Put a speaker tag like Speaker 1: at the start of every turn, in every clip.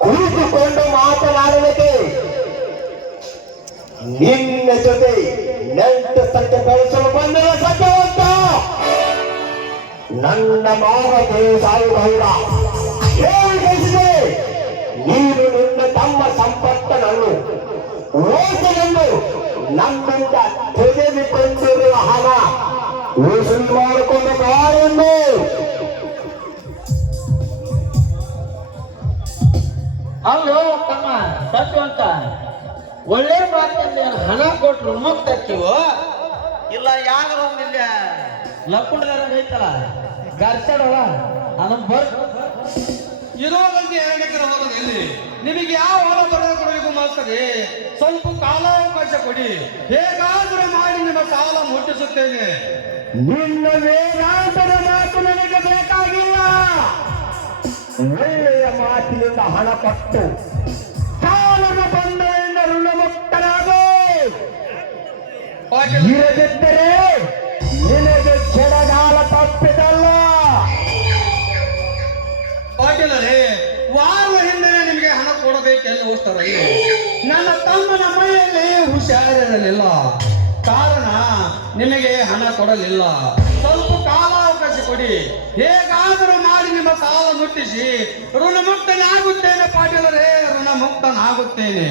Speaker 1: ಕುಳಿತುಕೊಂಡು
Speaker 2: ಮಾತನಾಡಲಿಕ್ಕೆ ನಿನ್ನ ಜೊತೆ ನೆಂಟ ಸಂಖ್ಯೆ ಬೆಳೆಸಲು ಬಂದ ಸತ್ಯವಂತ ನನ್ನ ಮಾವಗೆ ಸಾಯುಗೌಡ ಹೇಳಿದೆ ನೀನು ನಿನ್ನ ತಮ್ಮ ಸಂಪತ್ತನನ್ನು ಓದಿನನ್ನು ನಮ್ಮಿಂದ ತೆಗೆದುಕೊಂಡಿರುವ ಹಣ ವಸೂಲಿ ಮಾಡಿಕೊಂಡು ಬಾ ಎಂದು
Speaker 3: ಅಲ್ಲೋ ತಮ್ಮ ಸತ್ಯವಂತ ಒಳ್ಳೆ ಮಾತಿನಲ್ಲಿ ಹಣ ಕೊಟ್ರು ಮುಕ್ತಕ್ಕಿವು ಇಲ್ಲ ಯಾವ್ದು ಒಂದಿಲ್ಲ ಲಕ್ಕುಂಡದಾರ ಐತಲ್ಲ ಗರ್ಸಡಲ್ಲ ಅದನ್ನ ಬರ್
Speaker 1: ಇರೋ ಎರಡು ಎಕರೆ ಹೊಲದ ಎಲ್ಲಿ? ನಿಮಗೆ ಯಾವ ಹೊಲ ಮಾಸ್ತರೇ ಸ್ವಲ್ಪ ಕಾಲಾವಕಾಶ ಕೊಡಿ. ಹೇಗಾದರೂ ಮಾಡಿ ನಿಮ್ಮ ಸಾಲ ಮುಟ್ಟಿಸುತ್ತೇನೆ.
Speaker 2: ನಿನ್ನ ವೇದಾಂತದ ಮಾತು ನನಗೆ ಬೇಕಾಗಿಲ್ಲ. ಒಳ್ಳೆಯ ಮಾತಿನಿಂದ ಹಣ ಪಟ್ಟು ಸಾಲದ ಬಂದೆಯಿಂದ ಋಣಮುಕ್ತನಾಗು
Speaker 1: ಪಾಟೀಲ್
Speaker 2: ಇರದಿದ್ದರೆ ನಿನಗೆ ಕೆಡಗಾಲ ತಪ್ಪಿದಲ್ಲ
Speaker 1: ಪಾಟೀಲರೇ ವಾರದ ಹಿಂದೆ ನಿಮಗೆ ಹಣ ಕೊಡಬೇಕೆಂದು ಹೋಗ್ತಾರ ನನ್ನ ತಮ್ಮನ ಮನೆಯಲ್ಲಿ ಹುಷಾರಿರಲಿಲ್ಲ. ಕಾರಣ ನಿಮಗೆ ಹಣ ಕೊಡಲಿಲ್ಲ. ಸ್ವಲ್ಪ ಕಾಲಾವಕಾಶ ಕೊಡಿ. ಹೇಗಾದರೂ ಮಾಡಿ ನಿಮ್ಮ ಸಾಲ ಮುಟ್ಟಿಸಿ. ಋಣಮುಕ್ತನಾಗುತ್ತೇನೆ ಪಾಟೀಲರೇ, ಋಣಮುಕ್ತನಾಗುತ್ತೇನೆ.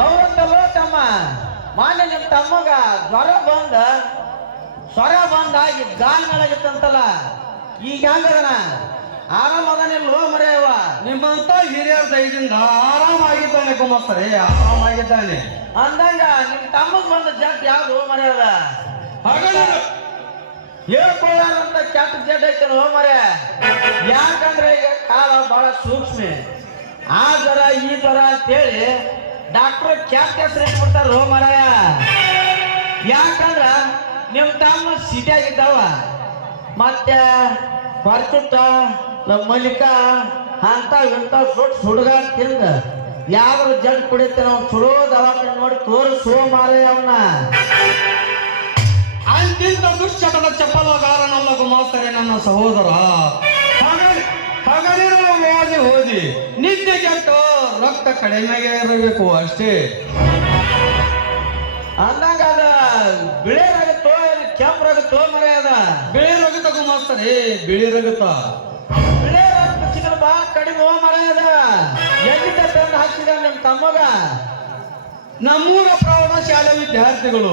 Speaker 3: ಅವತ್ತಲ್ಲೋ ತಮ್ಮ. ಮಾನ್ಯ ನಿಮ್ಮ ತಮ್ಮಗ ಜ್ವರ ಬಂದ ಸ್ವರ ಬಂದಾಗಿ ಗಾಲ್ ಮೇಲಾಗಿತ್ತಂತಲ್ಲ. ಈಗ ಹೆಂಗದನ ಆರಾಮ ಅದನಿಲ್ಲೋ ಮರೆಯವ
Speaker 1: ನಿಮ್ಮಂತ ಹಿರಿಯರ ದಯದಿಂದ ಆರಾಮಾಗಿದ್ದಾನೆ ಆರಾಮ ಆರಾಮಾಗಿದ್ದಾನೆ.
Speaker 3: ಅಂದಂಗ ನಿಮ್ ತಮ್ಮಗ್ ಬಂದ ಜಾತಿ ಯಾವ್ದು ಮರೆಯವ
Speaker 1: ಹಾಗಾದ್ರೆ
Speaker 3: ಹೇಳ್ಕೊಳ್ಳಾರಂತ ಕೆಟ್ಟ ಜಡ್ ಐತಲ್ಲ ಮರೆ? ಯಾಕಂದ್ರೆ ಈಗ ಕಾಲ ಬಹಳ ಸೂಕ್ಷ್ಮ. ಆ ಜ್ವರ ಈ ಜ್ವರ ಅಂತೇಳಿ ಡಾಕ್ಟರ್ ಕ್ಯಾಪ್ ಹೆಸರು ಇಟ್ಬಿಡ್ತಾರ ಹೋ ಮರಯ? ಯಾಕಂದ್ರ ನಿಮ್ ತಮ್ಮ ಸಿಟಿಯಾಗಿದ್ದಾವ. ಮತ್ತೆ ಬರ್ತಿತ್ತ ನಮ್ಮ ಅಂತ ಇಂತ ಸುಟ್ ಸುಡುಗ ತಿಂದ. ಯಾವ್ದ್ರ ಜಡ್ ಕುಡಿತ ನಾವು ಚಲೋ ದವಾಖಾನೆ ನೋಡಿ ತೋರಿಸೋ ಮಾರೇ ಅವನ್ನ
Speaker 1: ಅಂತಿಂತ ದುಶ್ಚಟದ ಚಪ್ಪಲಗಾರನಲ್ಲ ಗುಮಾಸ್ತರೆ ನನ್ನ ಸಹೋದರ. ಹಾಗಾಗಿ ಹಗಲಿರುವ ಓದಿ ಹೋದಿ ನಿದ್ದೆ ಕೆಟ್ಟು ರಕ್ತ ಕಡಿಮೆಗೆ ಇರಬೇಕು ಅಷ್ಟೇ.
Speaker 3: ಅಂದಾಗ ಅದ ಬಿಳಿರಾಗತ್ತೋ ಕೆಂಪರಾಗತ್ತೋ ಮರೆ ಅದ.
Speaker 1: ಬಿಳಿ ರಗತ ಗುಮಾಸ್ತರೇ ಬಿಳಿ ರಗತ.
Speaker 3: ಬಿಳಿ ಬಾ ಕಡಿಮೆ ಹೋ ಮರೆ ಅದ. ಎಲ್ಲಿಂದ ತಂದು ಹಾಕಿದ ನಿಮ್ ತಮ್ಮಗ?
Speaker 1: ನಮ್ಮೂರ ಪ್ರೌಢಶಾಲೆ ವಿದ್ಯಾರ್ಥಿಗಳು,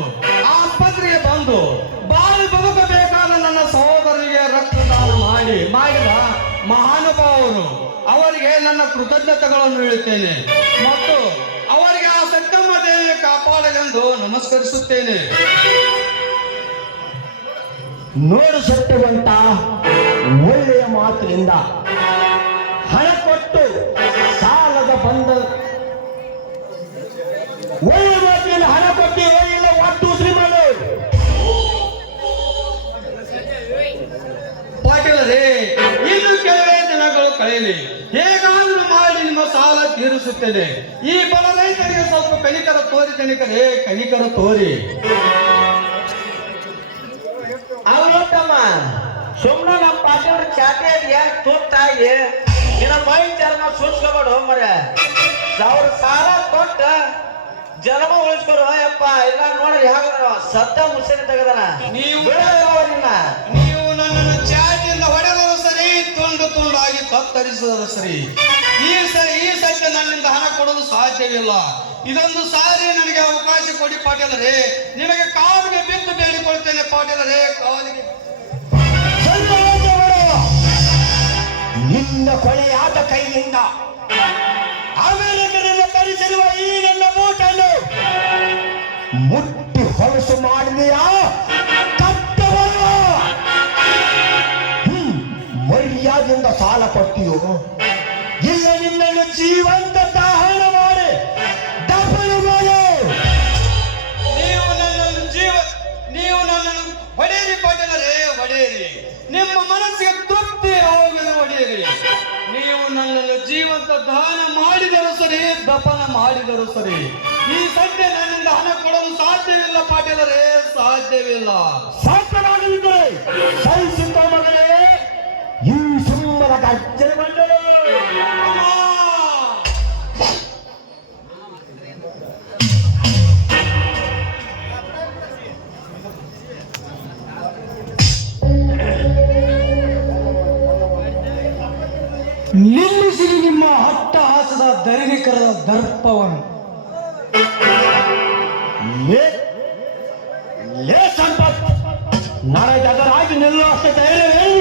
Speaker 1: ಆಸ್ಪತ್ರೆಗೆ ಬಂದು ಬಾಳಿ ಬದುಕಬೇಕಾದ ನನ್ನ ಸಹೋದರಿಗೆ ರಕ್ತದಾನ ಮಾಡಿ, ಮಾಡಿದ ಮಹಾನುಭಾವರು, ಅವರಿಗೆ ನನ್ನ ಕೃತಜ್ಞತೆಗಳನ್ನು ಹೇಳುತ್ತೇನೆ. ಮತ್ತು ಅವರಿಗೆ ಆ ಸತ್ಯಮ್ಮ ದೇವಿ ಕಾಪಾಡಲೆಂದು ನಮಸ್ಕರಿಸುತ್ತೇನೆ.
Speaker 2: ನೋಡು ಸತ್ಯವಂತ ಒಳ್ಳೆಯ ಮಾತಿನಿಂದ ಹಣ ಕೊಟ್ಟು ಸಾಲದ ಬಂದ ಒಳ್ಳೆಯ ಮಾತಿನಿಂದ ಹಣ ಕೊಟ್ಟು ಇಲ್ಲ ಒಟ್ಟು ಶ್ರೀಮಂತ
Speaker 1: ಪಾಟೀಲರೇ, ಇನ್ನು ಕೆಲವೇ ದಿನಗಳು ಕಳೆಯಲಿ. ಹೇಗಾದರೂ ಮಾಡಿ ನಿಮ್ಮ ಸಾಲ ತೀರಿಸುತ್ತೇನೆ. ಈ ಬಡ ರೈತರಿಗೆ ಸ್ವಲ್ಪ ಕನಿಕರ ತೋರಿ ಕನಿಕರೇ, ಕನಿಕರ ತೋರಿ.
Speaker 3: ಸುಮ್ಮನೆ ಚಾತೆ ಚಾಟಿಯಾಗಿ ತುತ್ತಾಗಿ ನಿನ್ನ ಮೈ ಚರ್ಮ ಸೂಚ್ಕೋಬೇಡ ಮರೆ ಅವ್ರ ಸಾಲ ಕೊಟ್ಟ ಜನ್ಮ ಉಳಿಸ್ಕೊರು ಯಪ್ಪ. ಇಲ್ಲ ನೋಡ್ರಿ ಹಾಗ ಸತ್ತ ಮುಸರಿ ತೆಗದನ.
Speaker 1: ನೀವು-
Speaker 3: ನಿನ್ನ?
Speaker 1: ನೀವು ನನ್ನನ್ನು ಚಾಟಿಯಿಂದ ಹೊಡೆದರು ಸರಿ ತುಂಡು ತುಂಡಾಗಿ ತತ್ತರಿಸಿದರು ಸರಿ. ಈ ಸರಿ ಈ ಸತ್ಯ ನನ್ನಿಂದ ಹಣ ಕೊಡಲು ಸಾಧ್ಯವಿಲ್ಲ. ಇದೊಂದು ಸಾರಿ ನನಗೆ ಅವಕಾಶ ಕೊಡಿ ಪಾಟೀಲರೇ ನಿಮಗೆ ಕಾವಿಗೆ ಬಿದ್ದು ಬೇಡಿಕೊಳ್ತೇನೆ ಪಾಟೀಲರೇ ಕಾಲಿಗೆ
Speaker 2: ನಿನ್ನ ಕೊಳೆಯಾದ ಕೈಯಿಂದ. ಆಮೇಲೆ ಧರಿಸಿರುವ ಈ ನನ್ನ ಮೂಟನ್ನು ಮುಟ್ಟಿ ಹೊಲಸು ಮಾಡಿದೆಯಾ? ಮರ್ಯಾದಿಂದ ಸಾಲ ಕೊಟ್ಟಿಯೋ? ಇಲ್ಲ ನಿನ್ನನ್ನು ಜೀವಂತ
Speaker 1: ಸರಿ ಮಾಡಿದರು ಸರಿ. ಈ ಸದ್ಯ ನನ್ನಿಂದ ಹಣ ಕೊಡಲು ಸಾಧ್ಯವಿಲ್ಲ ಪಾಟೀಲರೇ, ಸಾಧ್ಯವಿಲ್ಲ.
Speaker 2: ಸಾಧ್ಯವಾದ ಈ ಮಗಳೇ ಈ ಸಿಂಹದ पवार ले नारायण दादा आज निघलो असते तयारी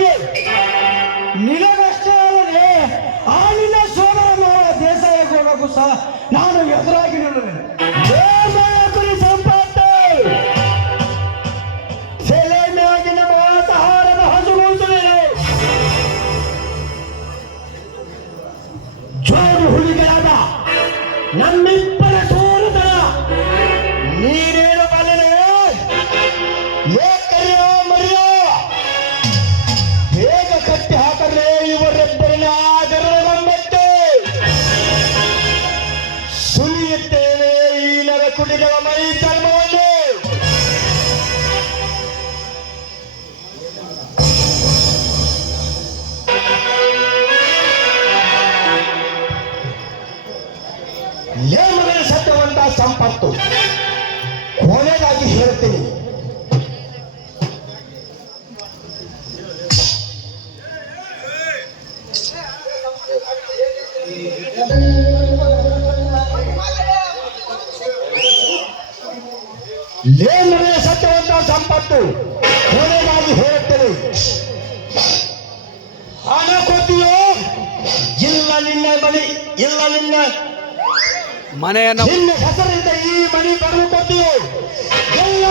Speaker 2: निघाले やめっぱなそうだ ಸಂಪತ್ತು. ಕೊನೆಗಾಗಿ ಹೇಳ್ತೀನಿ. ಲೇ ಮಗನ ಸತ್ಯವಂತ ಸಂಪತ್ತು.
Speaker 1: ಮನೆಯನ್ನು
Speaker 2: ಹೆಸರಿಂದ ಈ ಮನೆ ಬರೆದು ಎಲ್ಲ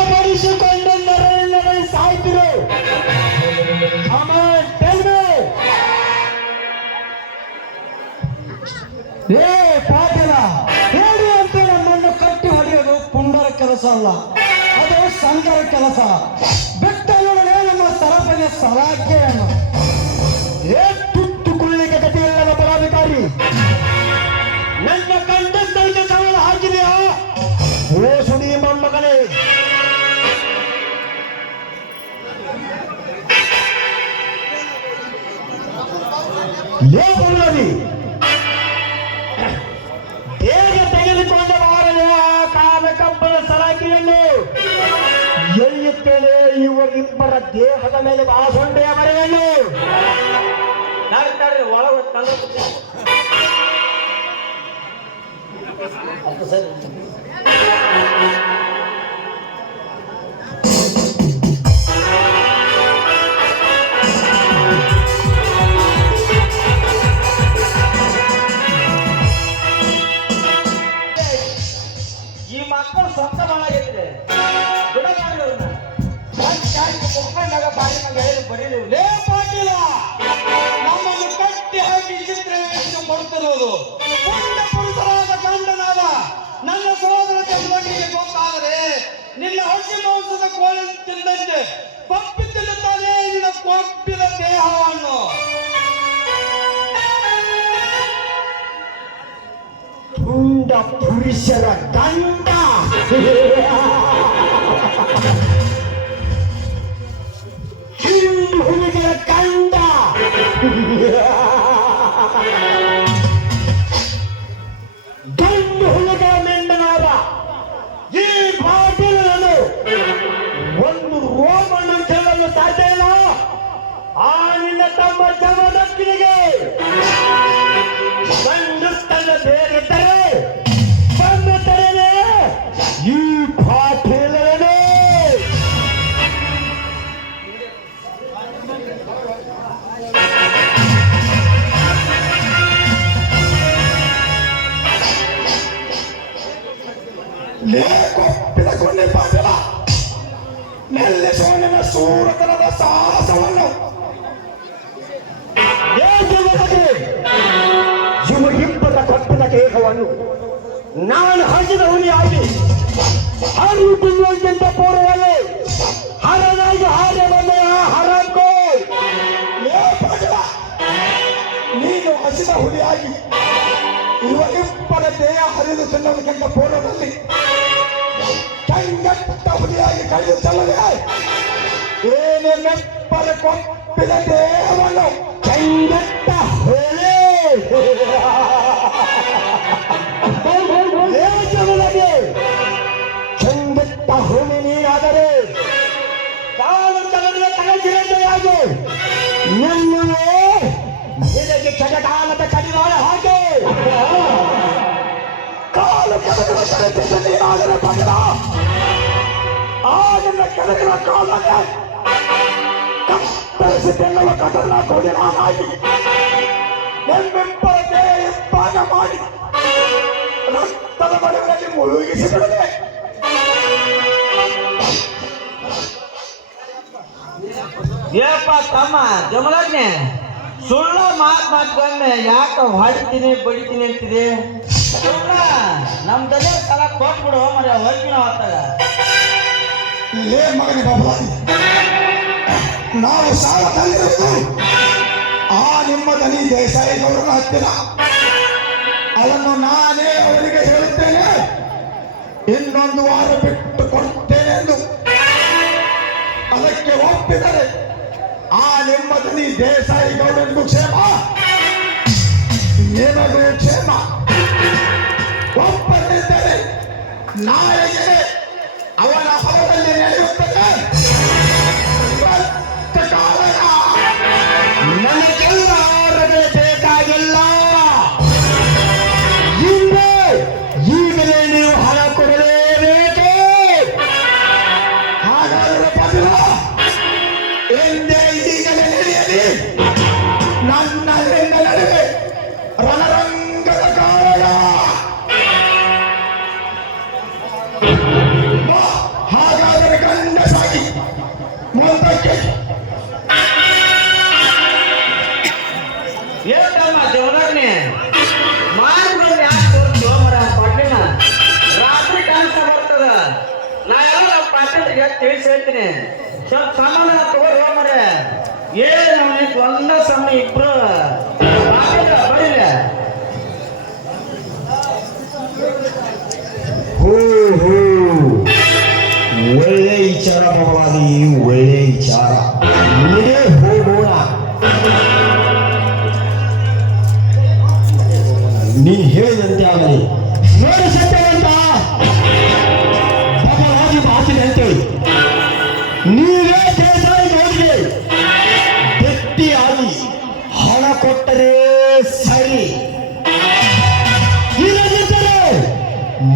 Speaker 1: ಹೇಳಿ ಅಂತ ನಮ್ಮನ್ನು ಕಟ್ಟಿ ಹೊಡೆಯೋದು ಪುಂಡರ ಕೆಲಸ ಅಲ್ಲ. ಅದು ಸಂಘರ ಕೆಲಸ. ಬೆಟ್ಟದೊಳಗೆ ನಮ್ಮ ಸರಪಣಿ ಸಲಾಖೆಯನ್ನು
Speaker 2: ಲೇ ಬಳ್ಳಾರಿ ಬೇಗ ತೆಗೆದುಕೊಂಡು ಬಾರದೆ ಆ ಕಾದ ಕಬ್ಬನ ಸಲಾಕಿಯನ್ನು ಎಳೆಯುತ್ತೇನೆ ಇವರಿಬ್ಬರ ದೇಹದ ಮೇಲೆ ಬಾಸೊಂಡೆಯ ಮರೆಯನ್ನು
Speaker 3: ನಾವಿರ್ತಾರ್ರಿ ಒಳಗೆ ತಂದು
Speaker 1: ನಿನ್ನ ಹೊಟ್ಟೆ ಮಾಂಸದ ಕೋಳಿ ತಿಂದಂತೆ ಪಪ್ಪಿ ತಿನ್ನುತ್ತಾನೆ ನಿನ್ನ ಕೊಪ್ಪಿದ ದೇಹವನ್ನು
Speaker 2: ಪುಂಡ ಪುರುಷರ ಗಂಡ ಕೊಪ್ಪಿದಕೊಂಡೆ ಪಾಪಿಲ ನೆಲ್ಲಿಸೋನಿನ ಸೂರತನದ ಸಾಹಸವನ್ನು ಇವರಿಬ್ಬರ ಕೊಟ್ಟಿದ ದೇಹವನ್ನು ನಾನು ಹಸಿದ ಹುಲಿಯಾಗಿ ಹರಿವು ದೇಹ ಹರಿದು ತಿನ್ನೋದಕ್ಕಿಂತ ಪೂರ್ವದಲ್ಲಿ ಕಂಗಟ್ಟ ಹುಲಿಯಾಗಿ ಕಳೆದು ಚೆಲ್ಲದೆ ಏನು ಮೆಪ್ಪಲ ಕೊಪ್ಪಿದ ದೇವನು ಚಂದಟ್ಟ ಹೊಳೆ ಏಜವನಿಗೆ ಚಂದಟ್ಟ ಹುಲಿ ನೀರಾದರೆ ಕಾಲು ತಲೆಗೆ ತಲೆಜಿರದೆಯಾಗಿ ನಿನ್ನುವೆ ನಿನಗೆ ಚಟಕಾಲದ ಕಾಲು ಕೆಳಗಿನ ತಲೆತಿದ್ದ ನೀರಾದರೆ ಭಗದ ಆ ನಿನ್ನ ಕೆಳಗಿನ ಕಾಲಕ್ಕೆ ಕತ್ತರಿಸಿ ತಿನ್ನುವ ಕಟನ ಕೊಡಿ ನಾನಾಗಿ ನಿಮ್ಮಿಬ್ಬರ ದೇಹ ಇಬ್ಬಾಗ ಮಾಡಿ ರಕ್ತದ ಬಡವರಲ್ಲಿ ಮುಳುಗಿಸಿ ಬಿಡದೆ
Speaker 3: ಏಪ್ಪ ತಮ್ಮ ಜಮಲಗ್ನೆ ಸುಳ್ಳ ಮಾತ್ ಮಾತ್ಕೊಮ್ಮೆ ಯಾಕ ಹೊಡಿತೀನಿ ಬಡಿತೀನಿ ಅಂತಿದೆ ಸುಳ್ಳ ನಮ್ ದನಿ ಸಲ ಕೊಟ್ಬಿಡು ಮರ ಹೋಗಿನ ಹೊತ್ತಾಗ
Speaker 2: ಲೇ ಮಗನೇ ಬಾಬುಲಾದಿ ನಾವು ಸಾಲ ತಂದಿರುವುದು ಆ ನಿಮ್ಮ ದನಿ ದೇಸಾಯಿ ಗೌರವ ಹತ್ತಿರ. ಅದನ್ನು ನಾನೇ ಅವರಿಗೆ ಹೇಳುತ್ತೇನೆ. ಇನ್ನೊಂದು ವಾರ ಬಿಟ್ಟು ಕೊಡುತ್ತೇನೆ ಎಂದು ಅದಕ್ಕೆ ಒಪ್ಪಿದರೆ ಆ ನಿಮ್ಮ ದನಿ ದೇಸಾಯಿ ಗೌಡನಿಗೂ ಕ್ಷೇಮ ನಿಮಗೂ ಕ್ಷೇಮ ನಾಳೆಗೆ ಅವನ ಹೊಲದಲ್ಲಿ ನಡೆಯುತ್ತದೆ ನನಗೆಲ್ಲ ರಜೆ ಬೇಕಾಗಿಲ್ಲ ಹಿಂದೆ ಈಗಲೇ ನೀವು ಹಣ ಕೊಡಲೇಬೇಕು ಹಾಗಾದರೆ ಪದ್ರ ಎಂದೇ
Speaker 3: ನಾ ಎಲ್ಲ ನಮ್ಮ ಪಾಟ್ಲಿಗೆ ತಿಳಿಸಿ ಹೇಳ್ತೀನಿ. ಸ್ವಲ್ಪ ಸಾಮಾನ ತಗೋರಿ ಮರ. ಏನ್ ಅವನಿಗೆ ಒಂದ ಸಮಯ ಇಬ್ರು ಪಾಟ್ಲಿಗ ಬರೀಲ
Speaker 2: ಹೋ ಹೋ. ಒಳ್ಳೆ ವಿಚಾರ ಭಗವಾದಿ ಒಳ್ಳೆ ವಿಚಾರ. ನೀನೇ ಹೋಗೋಣ ನೀ ಹೇಳಿದಂತೆ ಆಗಲಿ. ನೋಡಿ ಸತ್ಯವಂತ. ನೀವೇ ದೇಸಾಯಿ ನೋಡಿಗೆ ಗಟ್ಟಿಯಾಗಿ ಹಣ ಕೊಟ್ಟರೆ ಸರಿ. ಇಲ್ಲದಿದ್ದರೆ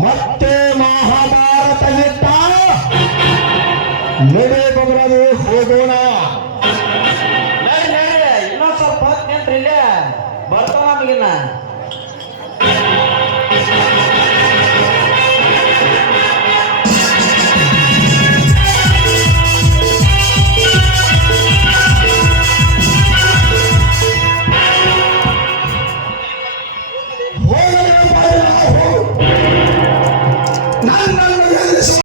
Speaker 2: ಮತ್ತೆ ಮಹಾಭಾರತ ಯುದ್ಧ ನಡೆ ಬಗರದು ಹೋಗೋಣ
Speaker 3: ಇನ್ನೊಂದ್ ಸ್ವಲ್ಪ ಬರ್ತಾವ ನಮಗಿನ್ನ.